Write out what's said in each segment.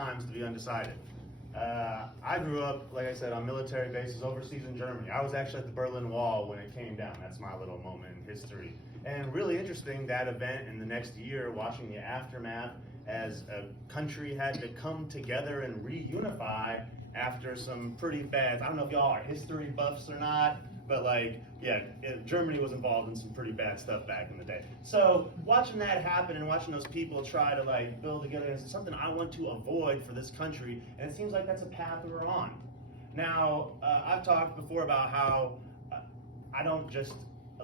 times to be undecided. I grew up, like I said, on military bases overseas in Germany. I was actually at the Berlin Wall when it came down. That's my little moment in history. And really interesting, that event in the next year, watching the aftermath as a country had to come together and reunify after some pretty bad, I don't know if y'all are history buffs or not, but like, yeah, Germany was involved in some pretty bad stuff back in the day. So watching that happen and watching those people try to like build together is something I want to avoid for this country, and it seems like that's a path we're on. Now, I've talked before about how I don't just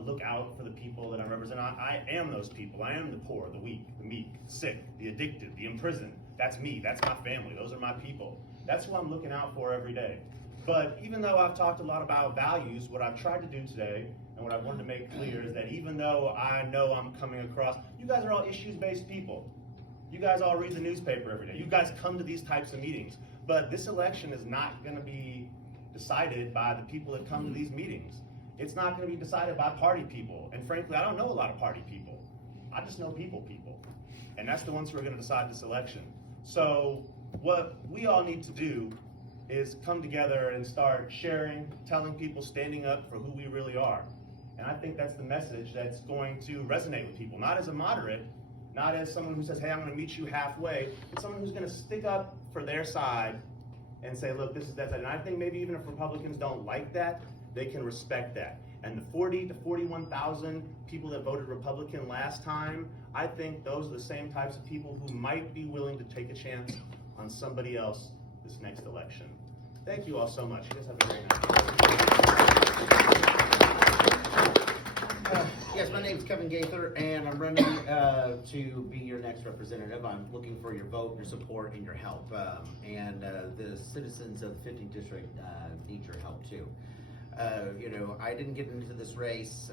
look out for the people that I represent. I am those people. I am the poor, the weak, the meek, the sick, the addicted, the imprisoned. That's me, that's my family, those are my people. That's who I'm looking out for every day. But even though I've talked a lot about values, what I've tried to do today, and what I wanted to make clear, is that even though I know I'm coming across, you guys are all issues-based people. You guys all read the newspaper every day. You guys come to these types of meetings. But this election is not going to be decided by the people that come to these meetings. It's not going to be decided by party people. And frankly, I don't know a lot of party people. I just know people. And that's the ones who are going to decide this election. So what we all need to do is come together and start sharing, telling people, standing up for who we really are. And I think that's the message that's going to resonate with people, not as a moderate, not as someone who says, hey, I'm going to meet you halfway, but someone who's going to stick up for their side and say, look, this is that side. And I think maybe even if Republicans don't like that, they can respect that. And the 40 to 41,000 people that voted Republican last time, I think those are the same types of people who might be willing to take a chance on somebody else this next election. Thank you all so much. You guys have a great night. Yes, my name is Kevin Gaither, and I'm running to be your next representative. I'm looking for your vote, your support, and your help. The citizens of the 15th District need your help too. I didn't get into this race,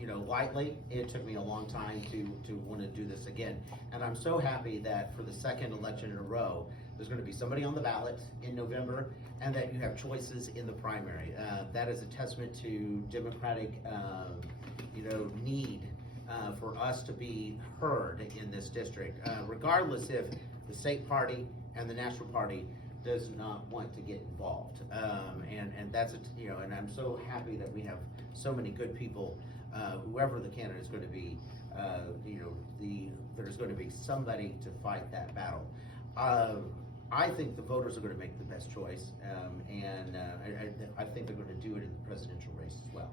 lightly. It took me a long time to want to do this again. And I'm so happy that for the second election in a row, there's going to be somebody on the ballot in November, and that you have choices in the primary. That is a testament to Democratic, need for us to be heard in this district, regardless if the state party and the national party does not want to get involved, and that's and I'm so happy that we have so many good people. Whoever the candidate is going to be, there's going to be somebody to fight that battle. I think the voters are going to make the best choice, and I think they're going to do it in the presidential race as well.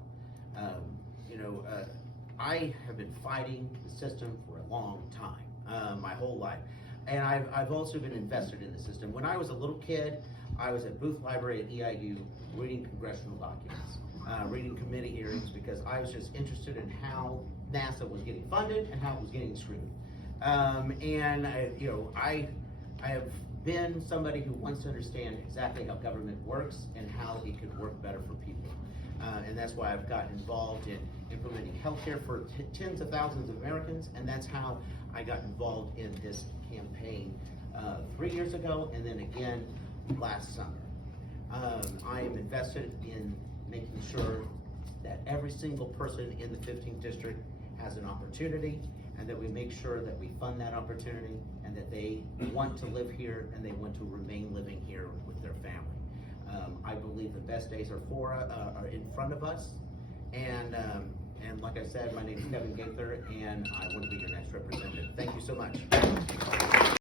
I have been fighting the system for a long time, my whole life. And I've also been invested in the system. When I was a little kid, I was at Booth Library at EIU reading congressional documents, reading committee hearings, because I was just interested in how NASA was getting funded and how it was getting screwed. I have been somebody who wants to understand exactly how government works and how it could work better for people. And that's why I've gotten involved in implementing healthcare for tens of thousands of Americans, and that's how I got involved in this campaign 3 years ago, and then again last summer. I am invested in making sure that every single person in the 15th District has an opportunity, and that we make sure that we fund that opportunity, and that they want to live here and they want to remain living here with their family. I believe the best days are in front of us, and like I said, my name is Kevin Gaither, and I want to be your next representative. Thank you so much.